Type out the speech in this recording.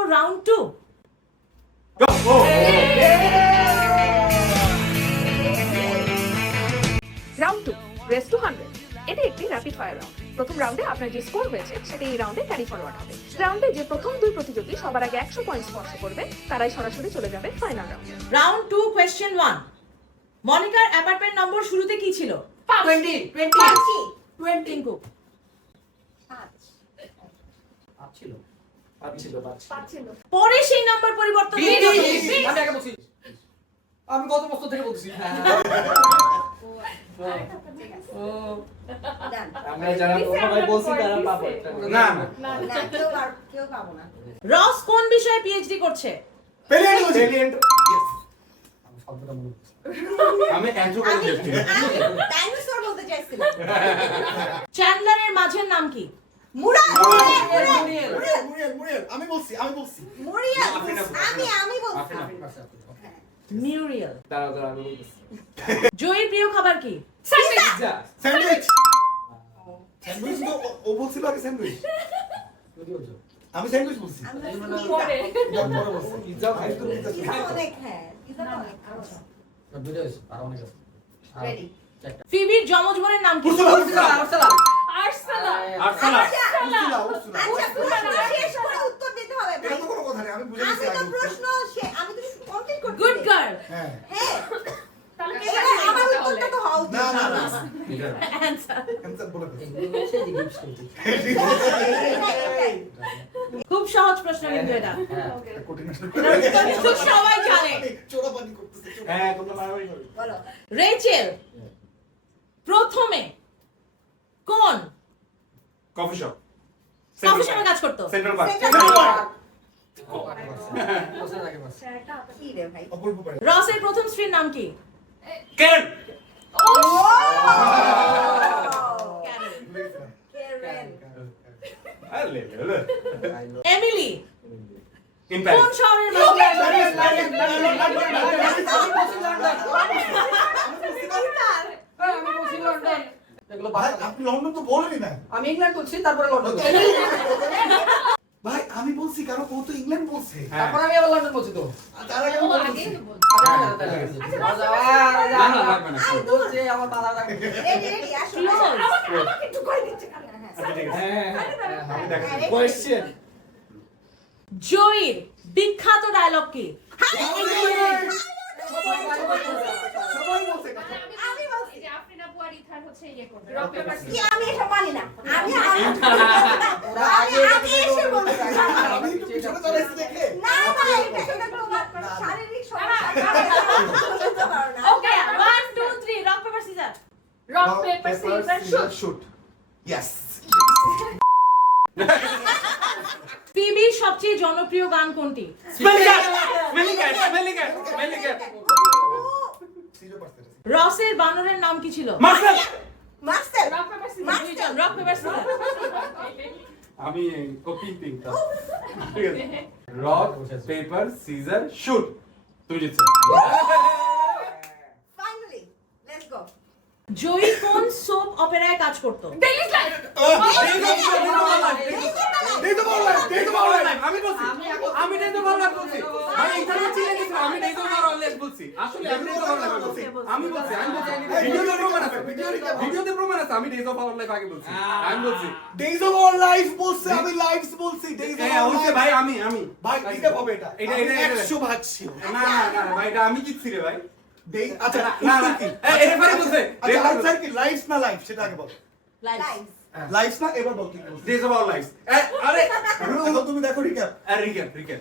খেলবো round 2। Round 2 race two 100। এটি একটি র্যাপিড ফায়ার রাউন্ড। প্রথম রাউন্ডে আপনার যে স্কোর হয়েছে সেটা এই রাউন্ডে ক্যারি ফরওয়ার্ড হবে। রাউন্ডে যে প্রথম দুই প্রতিযোগী সবার আগে 100 পয়েন্ট স্পর্শ করবে তারাই সরাসরি চলে যাবে ফাইনাল রাউন্ডে। Round 2 question 1। মনিকার অ্যাপার্টমেন্ট নম্বর শুরুতে কি ছিল? 20 টিঙ্কু। পরে সেই নাম্বার পরিবর্তন হয়ে গেছে। আমি কত বছর থেকে বলছি আমরা যারা সবাই বলছি তারা পাবো না না কেউ পাবো না। রস কোন বিষয়ে পিএইচডি করছে? পেলিয়েন্ট আমি অ্যানথ্রোপোলজি ডাইনোসর বলতে চাইছিলাম। চ্যান্ডলারের মাঝের নাম কি? মুরাল আমি বলছি মুরিয়াল আমি বলছি। মিউরিয়াল। দাঁড়াও আমি বলতেছি জয়ের প্রিয় খাবার কি? স্যান্ডউইচ তো ও বলছিল আগে স্যান্ডউইচ আমি স্যান্ডউইচ বলছি পিজ্জা খাই তো পিজা অনেক হ্যাঁ পিজা অনেক রেডি। ফিবির যমজ বোনের নাম কি? আরসালা। আচ্ছা প্রশ্ন শেষ করে উত্তর দিতে হবে এটা ভাই। তো কোনো কথা নেই আমি বুঝে আমি গেছি তো আগে প্রশ্ন আমি তো কমপ্লিট করতে গুড গার্ল। হ্যাঁ হ্যাঁ তাহলে কে এবার আমার উত্তরটা তো হওয়া উচিত। না অ্যানসার। অ্যানসার বলে দে খুব সহজ প্রশ্ন কিন্তু এটা। কঠিন তো সবাই জানে। চোরাবাজি করতেছে হ্যাঁ তোমরা মারামারি করো বলো। রেচেল প্রথমে কোন কফি শপ কফি শপে কাজ করতো? সেন্ট্রাল পার্ক কি রে ভাই? অপূর্ব পারে রসের প্রথম স্ত্রীর নাম কি? কেন কেরেন। আরে এমিলি ইম্প্যাক্ট কোন শহরের বাসিন্দা? ভাই আপনি লন্ডন তো বলেনি না আমি ইংল্যান্ড বলছি তারপরে লন্ডন ভাই আমি বলছি কারণ ও তো ইংল্যান্ড বলছে তারপর আমি আবার লন্ডন বলছি তো তার আগে আমি বলছি আমি বলছে আমার দাদা রেডি রেডি আসো। আমাকে একটু করে দিচ্ছে হ্যাঁ আচ্ছা ঠিক আছে আমি দেখি কোশ্চেন জয়ীর বিখ্যাত ডায়লগ কি? সবাই বলছে আমি বলছি এই যে আফরিনা বুয়ার ইথার হচ্ছে ইয়ে করবে কি আমি এসব মানি না। আমি এসে বলছি। আমি একটু পিছনে চলেছি দেখে না না এটা তোমার শারীরিক সমস্যা। Okay 1 2 3 rock paper scissors. Rock paper scissors shoot. Shoot yes ফিবির সবচেয়ে জনপ্রিয় গান কোনটি? রসের বানরের নাম কি ছিল? মাস্টার রক পেপার সিজার দুইজন রক পেপার সিজার। আমি কপি পিং ঠিক আছে রক পেপার সিজার শুট তুমি জিতছো ফাইনালি লেটস গো। জয়ী কোন সোপ অপেরায় কাজ করতো? Daily life. আমি বলছি আমি ডেই তো ভালো বলছি ভাই এখানে চিনে গেছে আমি ডেই তো ভালো বলছি আসলে আমি ডেই তো ভালো বলছি আমি বলছি ভিডিওতে প্রমাণ আছে আমি ডেই তো ভালো লাইফ আগে বলছি আমি বলছি ডেজ অফ আওয়ার লাইফ বলছে আমি লাইফস বলছি ডেজ অফ হ্যাঁ হইছে ভাই আমি ভাই এটা হবে এটা এটা 100 ভাগ ছিল না ভাই এটা আমি জিতছি রে ভাই ডেজ আচ্ছা না না এটা পারে বলছে আচ্ছা আনসার কি লাইফস না লাইফ সেটা আগে বল লাইভ। লাইফস না এবার বল কি বলছিস ডেজ অফ আওয়ার লাইফস আরে এখন তুমি দেখো রিক্যাপ রিকেট